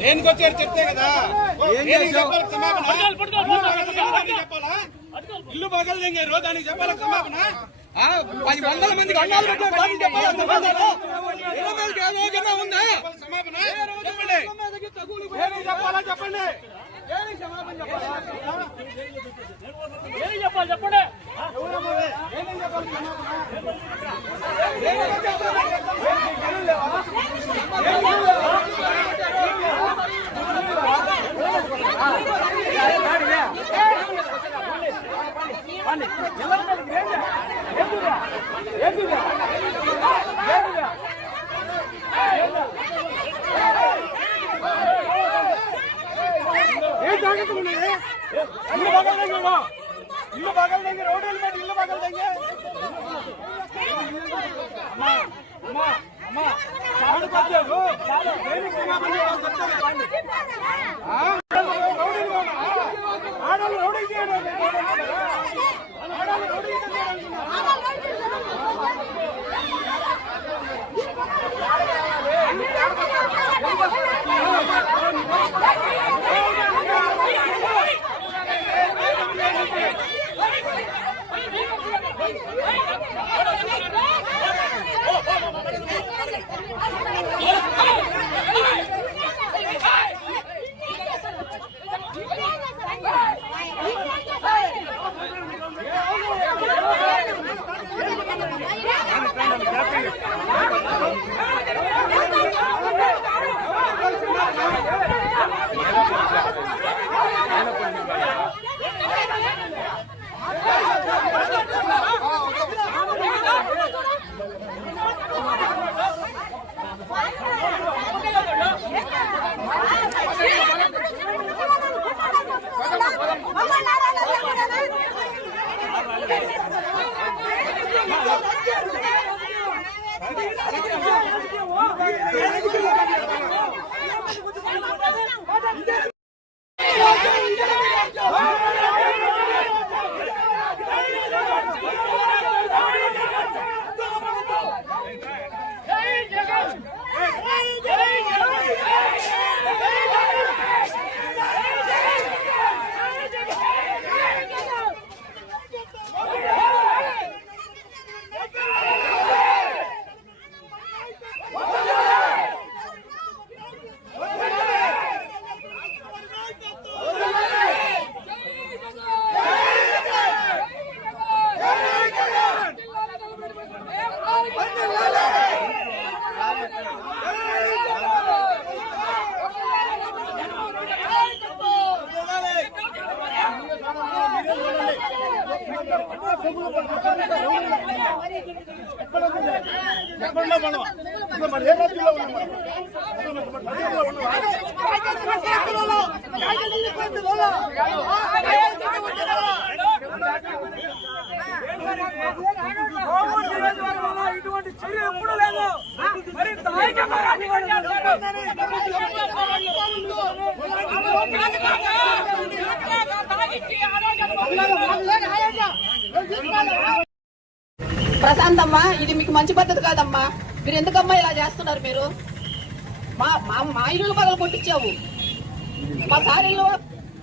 దేనికి వచ్చారు చెప్తే కదా ఇల్లు పగలు దింగారు దానికి చెప్పాలి క్షమాపణ పది వందల మందికి అన్నాలు పెట్టారు ఉందా చెప్పండి చెప్పండి దేనికి క్షమాపణ చెప్పాలా ఏం చెప్పాలి చెప్పండి ఏం జాగ్రత్తలు ఉన్నాయి ఇల్లు పగలు దింగారు ఇల్లు పగలు దింగారు రోడ్డు వెళ్ళిపోయి ఇల్లు పగలు దింగారు అమ్మా అమ్మా అమ్మా చాలుకు ఉన్నాం ప్రశాంతమ్మా ఇది మీకు మంచి పద్ధతి కాదమ్మా. మీరు ఎందుకమ్మా ఇలా చేస్తున్నారు మీరు? మా మా మా ఇల్లు పగలు కొట్టించావు. మా సారి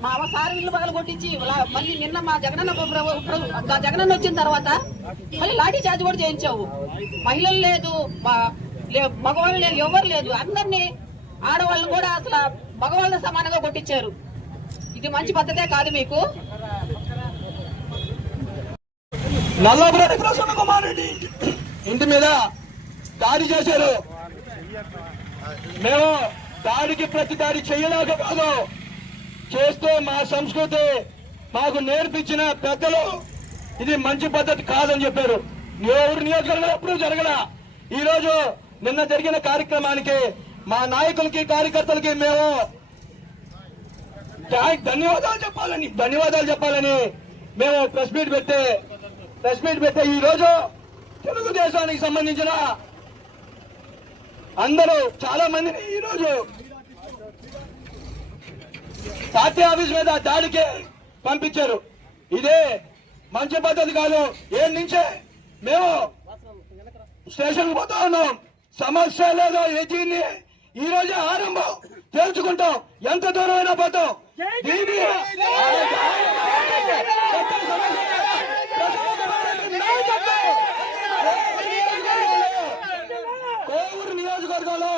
మా మా సారి ఇల్లు పగలు కొట్టించి మళ్ళీ నిన్న మా జగనన్న జగనన్న వచ్చిన తర్వాత మళ్ళీ లాఠీ చార్జ్ కూడా చేయించావు. మహిళలు లేదు మా- లే- మగవాళ్ళు లేదు ఎవరు లేదు. అందరినీ ఆడవాళ్ళు కూడా అసలు మగవాళ్ళ సమానంగా కొట్టించారు. ఇది మంచి పద్ధతే కాదు మీకు? నల్లపురెడ్డి ప్రసన్న కుమార్ రెడ్డి ఇంటి మీద దాడి చేశారు. మేము దాడికి ప్రతి దాడి చేయలేకపోదు. చేస్తూ మా సంస్కృతి మాకు నేర్పించిన పెద్దలు ఇది మంచి పద్ధతి కాదని చెప్పారు. ఎవరు నియోజకవర్గంలో ఎప్పుడు జరగల. ఈ రోజు నిన్న జరిగిన కార్యక్రమానికి మా నాయకులకి కార్యకర్తలకి మేము ధన్యవాదాలు చెప్పాలని ధన్యవాదాలు చెప్పాలని మేము ప్రెస్ మీట్ పెట్టే ప్రెస్ మీట్ పెట్టే ఈ రోజు తెలుగుదేశానికి సంబంధించిన అందరూ చాలా మందిని ఈ రోజు పార్టీ ఆఫీస్ మీద దాడికి పంపించారు. ఇదే మంచి పద్ధతి కాదు. ఏ నుంచే మేము స్టేషన్ పోతా ఉన్నాం. సమస్య లేదో ఏజీని ఈ రోజే ఆరంభం. తెలుసుకుంటాం ఎంత దూరమైనా పోతాం కోవూరు నియోజకవర్గంలో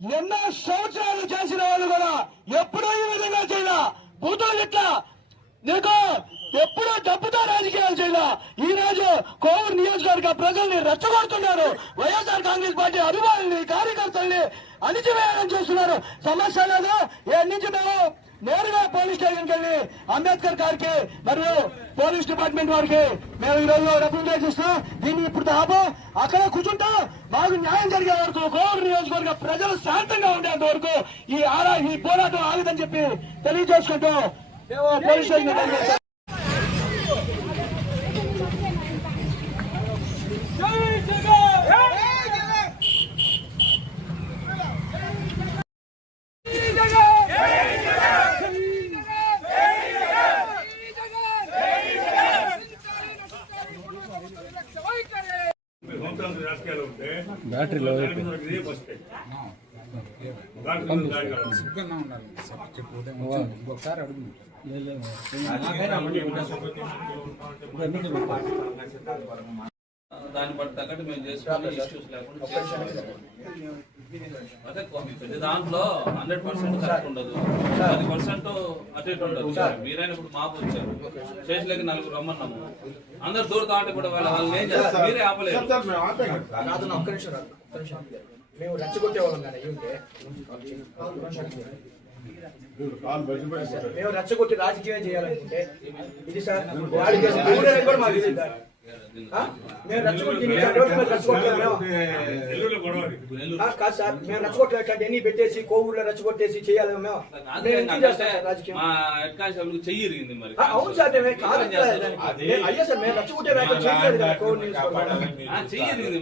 ఎన్నో సంవత్సరాలు చేసిన వాళ్ళు కూడా ఎప్పుడూ ఈ విధంగా చేయలే బూతులు ఇట్లా నీకు ఎప్పుడూ డబ్బుతో రాజకీయాలు చేయలే? ఈ రోజు కోవూరు నియోజకవర్గ ప్రజల్ని రెచ్చగొడుతున్నారు. వైఎస్ఆర్ కాంగ్రెస్ పార్టీ అభిమానుల్ని కార్యకర్తల్ని అణిచివేయాలని చూస్తున్నారు. సమస్య లేదు? ఏ నుంచి మేము నేరుగా స్టేషన్కి వెళ్ళి అంబేద్కర్ గారికి మరియు పోలీస్ డిపార్ట్మెంట్ వారికి మేము ఈ రోజు రిప్రజెంట్ ఇస్తాం దీన్ని ఇప్పుడు ఆపం అక్కడ కూర్చుంటాం మాకు న్యాయం జరిగే వరకు కోవూరు నియోజకవర్గ ప్రజలు శాంతంగా ఉండేంత వరకు ఈ ఆరా ఈ పోరాటం ఆగదని చెప్పి తెలియజేసుకుంటూ మేము పోలీస్ స్టేషన్ బ్యాటరీ లో ఇంకొకసారి అడుగు దాన్ని బట్టి తగ్గట్టు మేము చేసుకోవాలి ఇష్యూస్ లేకుండా అదే ప్రతి దాంట్లో హండ్రెడ్ పర్సెంట్ కరెక్ట్ ఉండదు. పది పర్సెంట్ అటు ఇటు ఉండదు. మీరైనా ఇప్పుడు మాకు వచ్చారు. స్టేషన్లకి నలుగురు రమ్మన్నాము. అందరు దూరతా ఉంటే ఇప్పుడు వాళ్ళ వాళ్ళని ఏం చేస్తారు? మీరే నా ఒక్క నిమిషం రాదు. ఒక్క నిమిషం మేము రెచ్చగొట్టే వాళ్ళం కానీ అయ్యి ఉంటే మేము రెచ్చగొట్టి రాజకీయం చేయాలనుకుంటే ఇది సార్ వాడి కూడా మాకు తెలియదు సార్. మేము రెచ్చగొట్టలేదు సార్ మేము రెచ్చగొట్టలేదు ఎన్ని పెట్టేసి కోవూరులో రెచ్చగొట్టేసి చేయాలి మేము. అవును సార్ మేము కాదు. అయ్యా సార్ మేము రెచ్చగొట్టే వ్యాఖ్యలు చేయలేదు